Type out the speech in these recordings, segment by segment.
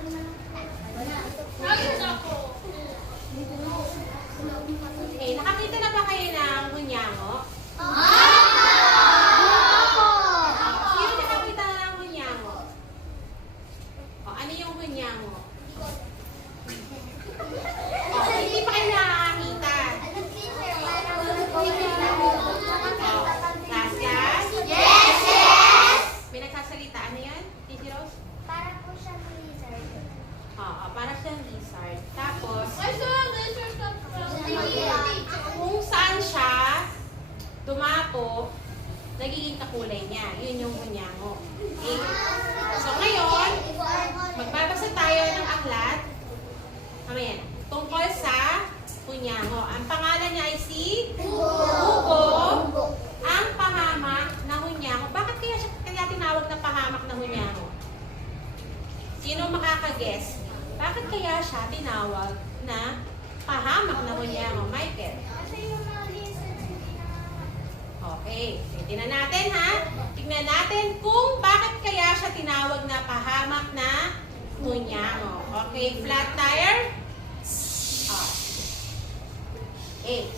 Okay, nakakita na ba kayo ng hunyango? Sino nakakita na ng hunyango? O, ano yung hunyango? O, hindi pa kayo nakakita. Last class? Yes! May nagsasalita. Ano yan? Titi Rose? Para po siyang lizard. Oo, para siyang lizard. Tapos, Lizard. kung saan siya dumapo, nagiging kakulay niya. Yun yung hunyango. Okay? So ngayon, magbabasa tayo ng aklat. Mamaya, tungkol sa hunyango. Ang pangalan niya ay si Hugo, ang pahamak na hunyango. Bakit kaya tinawag na pahamak na hunyango? Sino makakaguess? Bakit kaya siya tinawag na pahamak na hunyango? Michael? Kasi yung mga lizards hindi Okay. Tingnan natin ha. Tingnan natin kung bakit kaya siya tinawag na pahamak na hunyango. Okay. Flat tire?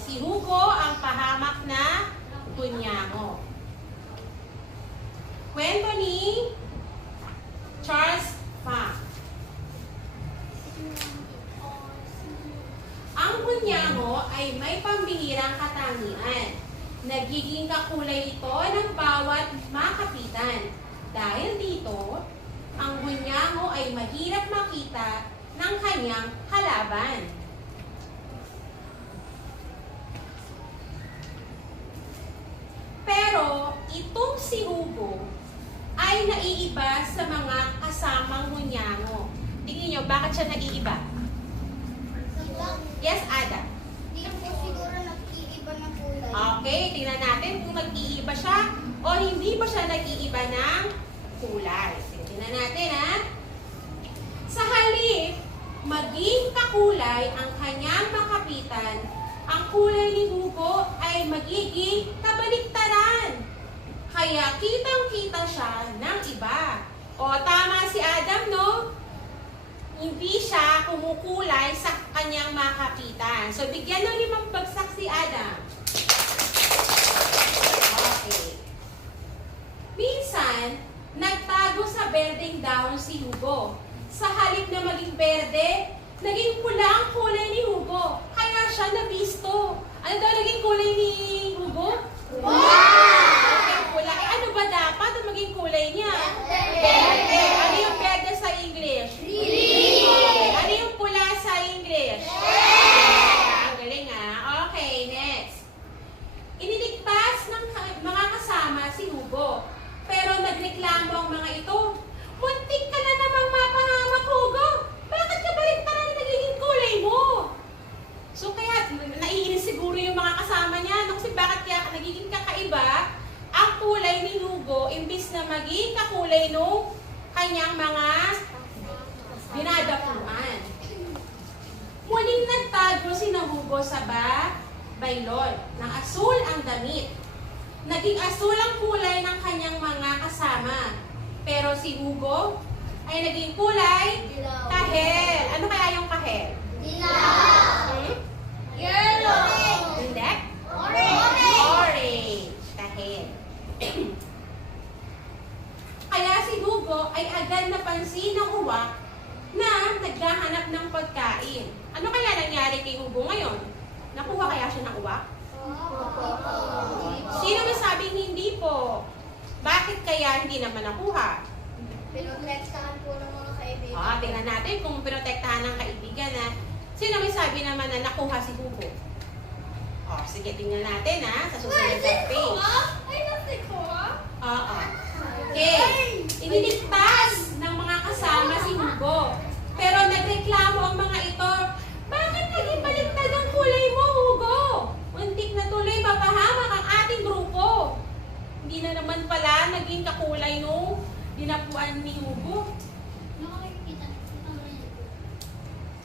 Si Hugo ang pahamak na hunyango. Kwento ni Charles Funk. Ang hunyango ay may pambihirang katangian. Nagiging kakulay ito ng bawat makapitan. Dahil dito, ang hunyango ay mahirap makita ng kanyang kalaban. Pero itong si Hugo ay naiiba sa mga kasamang hunyango. Tingnan niyo, bakit siya naiiba? Yes, Ada? Hindi po siguro nag-iiba ng kulay. Okay, tingnan natin kung nag-iiba siya o hindi ba siya nag-iiba ng kulay. Sige, tingnan natin ha. Sa halip, maging kakulay ang kanyang makapitan, ang kulay ni Hugo ay magiging kabaliktaran. Kaya kitang-kita siya ng iba. O tama si Adam, no? Hindi siya kumukulay sa kanyang makapitan. So, bigyan ng 5 bagsak si Adam. Okay. Minsan, nagtago sa berdeng dahon si Hugo. Sa halip na maging berde, naging pula ang kulay ni Hugo. Kaya siya nabisto. Ano daw naging kulay ni Hugo? Okay, pula. Eh, ano ba dapat ang maging kulay niya? Berde. Ano yung berde sa English? Okay. Ano yung pula sa English? Ang galing ah. Okay, next. Iniligtas ng mga kasama si Hugo. Pero nagreklamo ang mga ito. Muntik ka na namang mapahamak, Hugo. Bakit ka baliktaran na nagiging kulay mo? So kaya naiinis siguro yung mga kasama niya. No? Kasi bakit kaya nagiging kakaiba ang kulay ni Hugo imbis na maging kakulay nung kanyang mga dinadapuan. Muling nagtago si Hugo sa baylor. Nang asul ang damit. Naging asul ang kulay ng kanyang mga kasama. Pero si Hugo ay naging kulay kahel. Ano kaya yung kahel? Yellow. Hindi? Orange. Orange. Kahel. Kaya si Hugo ay agad napansin ng uwak na naghahanap ng pagkain. Ano kaya nangyari kay Hugo ngayon? Nakuha kaya siya ng uwak? Sino may sabing hindi po? Bakit kaya hindi naman nakuha? Pinotektahan po ng mga kaibigan. Tingnan natin kung pinotektahan ng kaibigan na sino may sabi naman na nakuha si Hugo? Sige, tingnan natin sa susunod na page. Ay, nasikuha? Oo. Okay. Iniligtas ng mga kasama si Hugo. Pero nagreklamo ang mga ito, bakit naging baliktad ang kulay mo, Hugo? Muntik na tuloy mapahamak ang ating grupo. Hindi na naman pala naging kakulay nung dinapuan ni Hugo.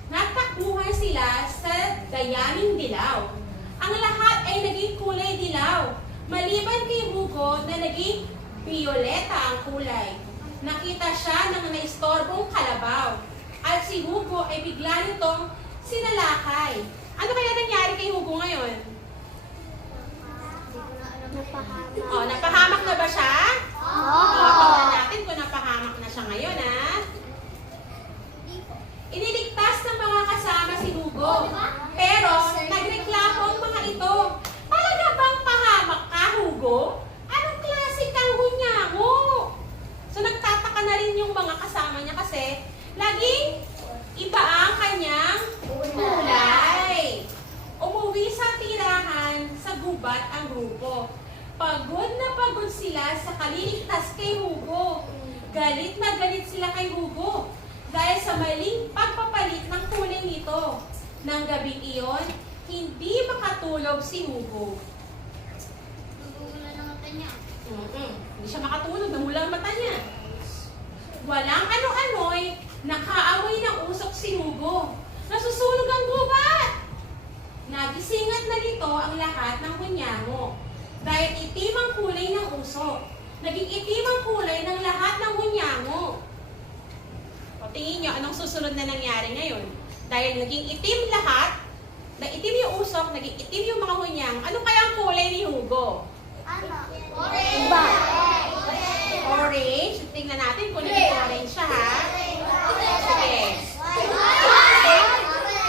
Natakbuhan sila sa Dayaning Dilaw. Ang lahat ay naging kulay dilaw. Maliban kay Hugo na naging violeta ang kulay. Nakita siya ng naistorbong kalabaw. si Hugo ay bigla nitong sinalakay. Ano kaya nangyari kay Hugo ngayon? Oh, napahamak na ba siya? Tingnan natin kung napahamak na siya ngayon, ha? Iniligtas ng mga kasama si Hugo. Pero, nagreklamo ang mga ito. Talaga bang pahamak ka, Hugo? Anong klase kang hunyango? So, nagtataka na rin yung mga kasama niya kasi laging iba ang kanyang kulay. Umuwi sa tirahan sa gubat ang grupo. Pagod na pagod sila sa kaliligtas kay Hugo. Galit na galit sila kay Hugo dahil sa maling pagpapalit ng kulay nito. Nang gabing iyon, hindi makatulog si Hugo. Hindi siya makatulog, namula ang mata niya. Walang ano-ano'y nakaamoy ng usok si Hugo. Nasusunog ang gubat. Nagisingat na dito ang lahat ng hunyango. Dahil itim ang kulay ng usok. Naging itim ang kulay ng lahat ng hunyango. O tingin nyo, anong susunod na nangyari ngayon? Dahil naging itim lahat, na itim yung usok, naging itim yung mga hunyango. Ano kaya ang kulay ni Hugo? Orange. Tingnan natin kung naging orange siya, ha? Sige.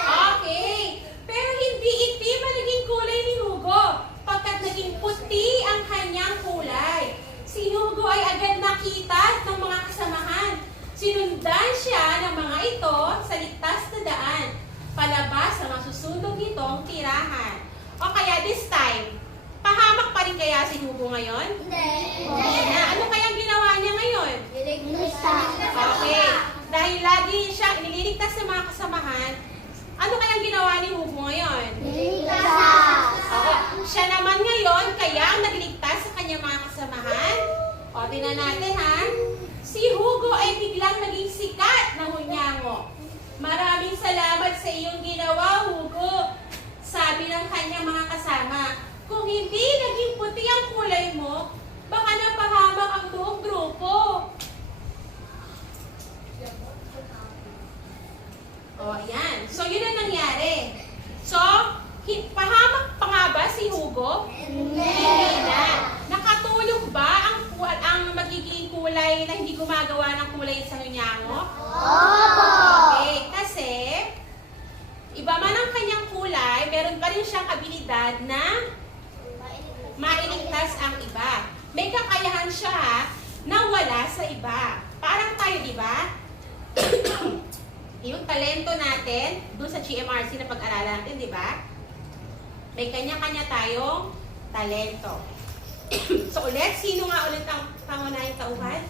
Okay. Pero hindi itim ang naging kulay ni Hugo. Pagkat naging puti ang kanyang kulay. Si Hugo ay agad nakita ng mga kasamahan. Sinundan siya ng mga ito sa ligtas na daan. Palabas sa masusunog nitong tirahan. O kaya this time, pahamak pa rin kaya si Hugo ngayon? Hindi na. Ano kayang ginawa niya ngayon? Okay. Dahil lagi siya nililigtas ng mga kasamahan, ano kayang ginawa ni Hugo ngayon? Okay. Siya naman ngayon, kaya ang nagligtas sa kanyang mga kasamahan. O, tingnan natin, ha? Si Hugo ay biglang naging sikat na hunyango. Maraming salamat sa iyong ginawa, Hugo. Sabi ng kanyang mga kasama. Kung hindi naging puti ang kulay mo, baka napahamak ang buong grupo. O, ayan. So, yun ang nangyari. So, pahamak pa nga ba si Hugo? Hindi na. Nakatulong ba ang magiging kulay na hindi gumagawa ng kulay sa hunyango? Okay, kasi iba man ang kanyang kulay, meron pa rin siyang abilidad na mailigtas ang iba. May kakayahan siya na wala sa iba. Parang tayo, di ba? Yung talento natin, doon sa GMRC na pag-aralan natin, di ba? May kanya-kanya tayong talento. So ulit, sino nga ulit ang pangunahing tauhan?